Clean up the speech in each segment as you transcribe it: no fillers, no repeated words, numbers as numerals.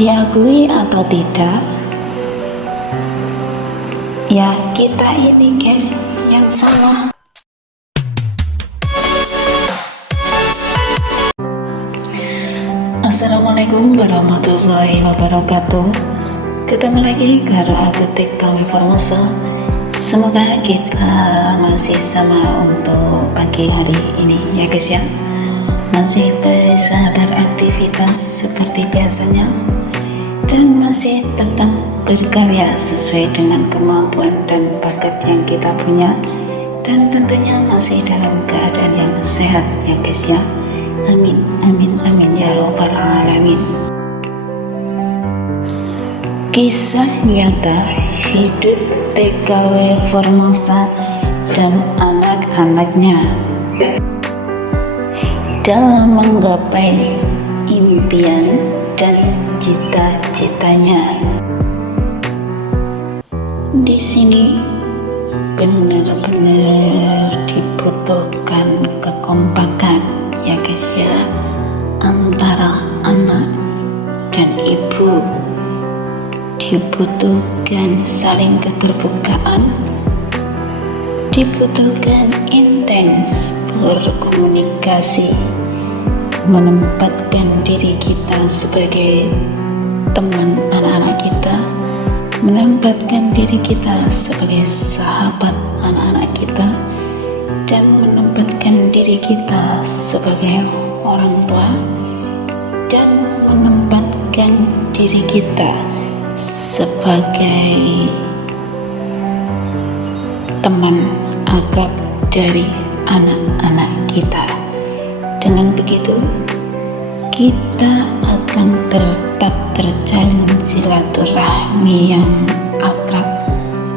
Diakui atau tidak, ya kita ini guys yang salah. Assalamualaikum warahmatullahi wabarakatuh. Ketemu lagi karo aku TKW Formosa. Semoga kita masih sama untuk pagi hari ini ya guys ya. Masih bisa beraktivitas seperti biasanya dan masih tetap berkarya sesuai dengan kemampuan dan bakat yang kita punya, dan tentunya masih dalam keadaan yang sehat ya guys ya. Amin amin amin ya robbal alamin. Kisah nyata hidup TKW Formosa dan anak-anaknya dalam menggapai impian dan cita-citanya. Di sini benar-benar dibutuhkan kekompakan ya guys ya, antara anak dan ibu. Dibutuhkan saling keterbukaan, dibutuhkan intens berkomunikasi, menempatkan diri kita sebagai teman anak-anak kita, menempatkan diri kita sebagai sahabat anak-anak kita, dan menempatkan diri kita sebagai orang tua, dan menempatkan diri kita sebagai teman akrab dari anak-anak kita. Dengan begitu, kita akan tetap terjalin silaturahmi yang akrab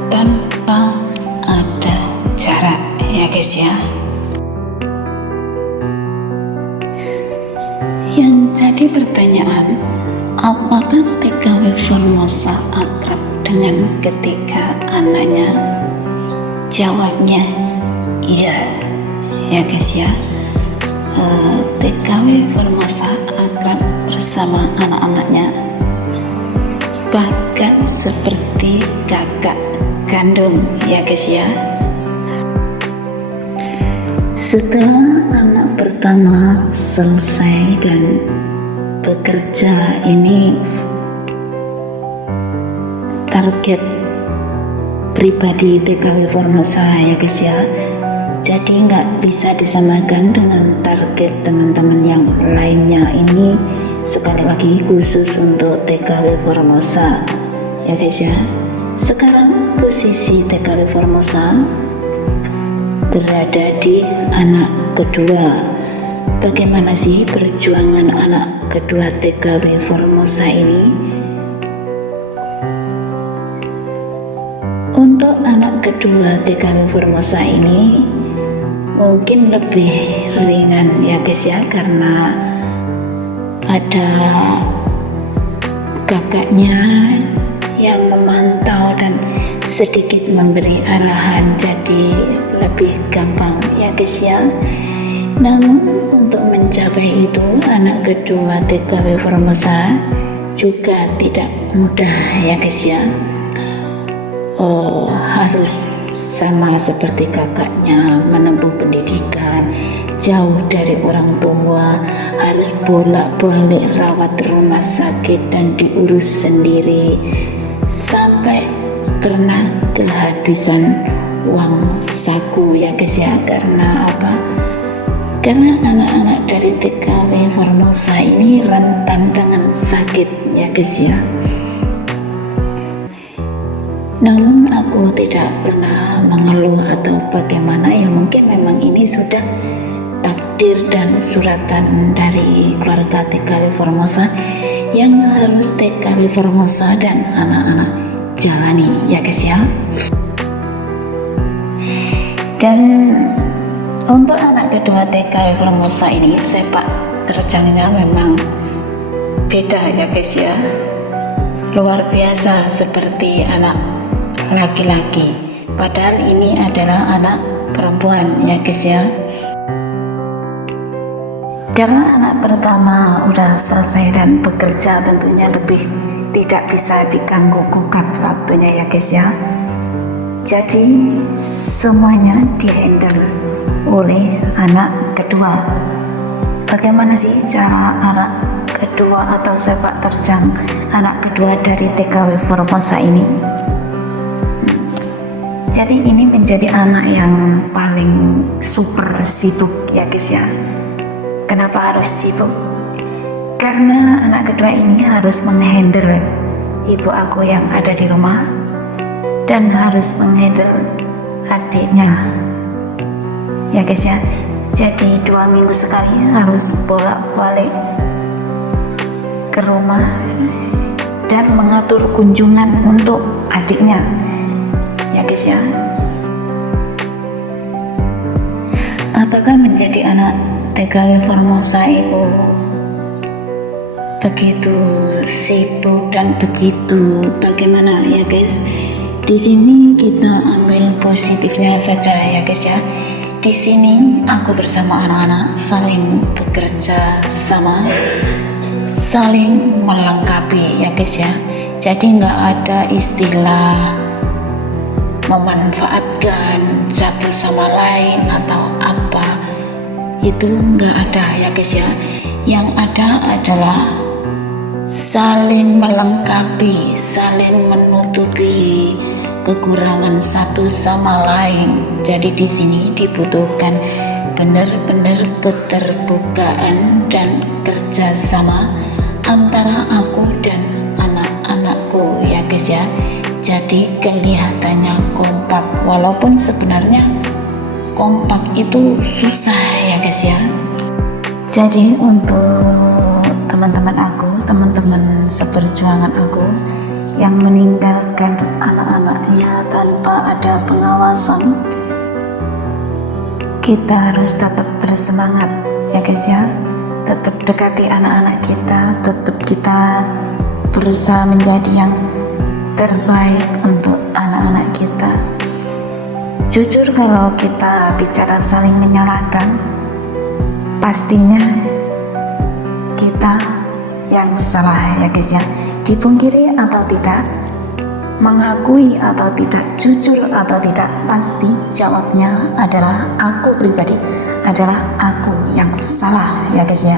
tanpa ada jarak ya guys ya. Yang jadi pertanyaan, apakah TKW Formosa akrab dengan ketiga anaknya? Jawabnya iya ya guys ya. TKW Formosa akrab bersama anak-anaknya, bahkan seperti kakak kandung ya guys ya. Setelah anak pertama selesai dan bekerja, ini target pribadi TKW Formosa ya guys ya. Jadi nggak bisa disamakan dengan target teman-teman yang lainnya. Ini sekali lagi khusus untuk TKW Formosa ya guys ya. Sekarang posisi TKW Formosa berada di anak kedua. Bagaimana sih perjuangan anak kedua TKW Formosa ini? Untuk anak kedua TKW Formosa ini mungkin lebih ringan ya guys ya, karena ada kakaknya yang memantau dan sedikit memberi arahan, jadi lebih gampang ya guys ya. Namun untuk mencapai itu, anak kedua TKW Formosa juga tidak mudah ya guys ya. Harus sama seperti kakaknya menempuh pendidikan jauh dari orang tua, harus bolak-balik rawat rumah sakit dan diurus sendiri, sampai pernah kehabisan uang saku ya guys ya. Karena apa? Karena anak-anak dari TKW Formosa ini rentan dengan sakit ya guys ya. Namun aku tidak pernah mengeluh atau bagaimana, ya mungkin memang ini sudah takdir dan suratan dari keluarga TKW Formosa yang harus TKW Formosa dan anak-anak jalani ya guys ya. Dan untuk anak kedua TKW Formosa ini sepak terjangnya memang beda ya guys ya. Luar biasa seperti anak laki-laki, padahal ini adalah anak perempuan ya guys ya. Karena anak pertama udah selesai dan bekerja, tentunya lebih tidak bisa diganggu gugat waktunya ya guys ya. Jadi semuanya dihandle oleh anak kedua. Bagaimana sih cara anak kedua atau sepak terjang anak kedua dari TKW Formosa ini? Jadi ini menjadi anak yang paling super sibuk ya guys ya. Kenapa harus sibuk? Karena anak kedua ini harus menghandle ibu aku yang ada di rumah dan harus menghandle adiknya ya guys ya. Jadi 2 minggu sekali harus bolak-balik ke rumah dan mengatur kunjungan untuk adiknya ya guys ya. Apakah menjadi anak TKW Formosa itu begitu sibuk dan begitu bagaimana ya guys? Di sini kita ambil positifnya saja ya guys ya. Di sini aku bersama anak-anak saling bekerja sama, saling melengkapi ya guys ya. Jadi nggak ada istilah memanfaatkan satu sama lain atau apa, itu nggak ada ya guys ya. Yang ada adalah saling melengkapi, saling menutupi kekurangan satu sama lain. Jadi di sini dibutuhkan benar-benar keterbukaan dan kerjasama antara aku dan anak-anakku ya guys ya. Jadi kelihatannya kompak, walaupun sebenarnya kompak itu susah ya guys ya. Jadi untuk teman-teman aku, teman-teman seperjuangan aku yang meninggalkan anak-anaknya tanpa ada pengawasan, kita harus tetap bersemangat ya guys ya. Tetap dekati anak-anak kita, tetap kita berusaha menjadi yang terbaik untuk anak-anak kita. Jujur kalau kita bicara saling menyalahkan, pastinya kita yang salah ya guys ya. Dipungkiri atau tidak, mengakui atau tidak, jujur atau tidak, pasti jawabnya adalah aku pribadi, adalah aku yang salah ya guys ya.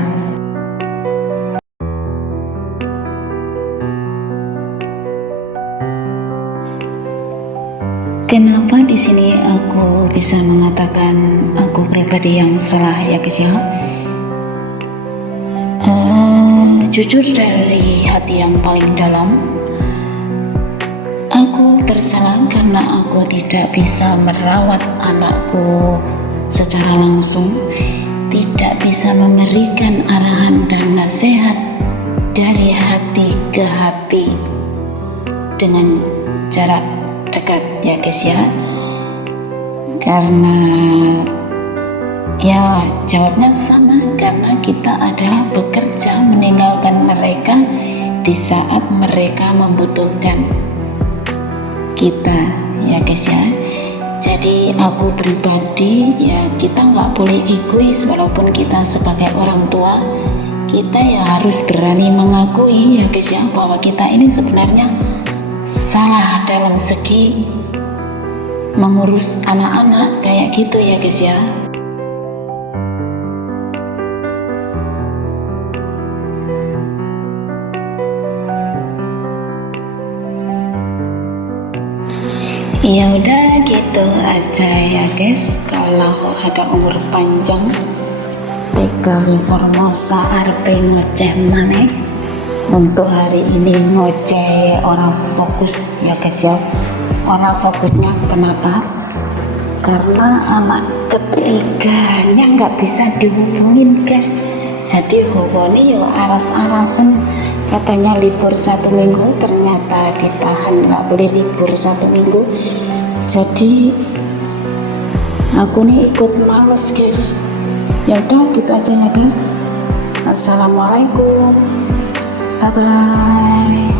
Kenapa di sini aku bisa mengatakan aku pribadi yang salah ya guys ya? Jujur dari hati yang paling dalam, aku bersalah karena aku tidak bisa merawat anakku secara langsung, tidak bisa memberikan arahan dan nasihat dari hati ke hati dengan jarak dekat ya guys ya. Karena ya jawabnya sama, karena kita adalah bekerja meninggalkan mereka di saat mereka membutuhkan kita ya guys ya. Jadi aku pribadi ya, kita nggak boleh egois. Walaupun kita sebagai orang tua, kita ya harus berani mengakui ya guys ya, bahwa kita ini sebenarnya salah dalam segi mengurus anak-anak kayak gitu ya guys ya. Ya udah gitu aja ya guys. Kalau ada umur panjang TKW Formosa arep ngoceh maneh. Untuk hari ini ngoceh orang fokus ya guys ya. Orang fokusnya kenapa? Karena anak ketiganya nggak bisa dihubungin guys. Jadi hubungi yo aras-arasan, katanya libur 1 minggu, ternyata ditahan nggak boleh libur 1 minggu. Jadi aku nih ikut males guys. Ya udah gitu aja ya guys. Assalamualaikum, bye bye.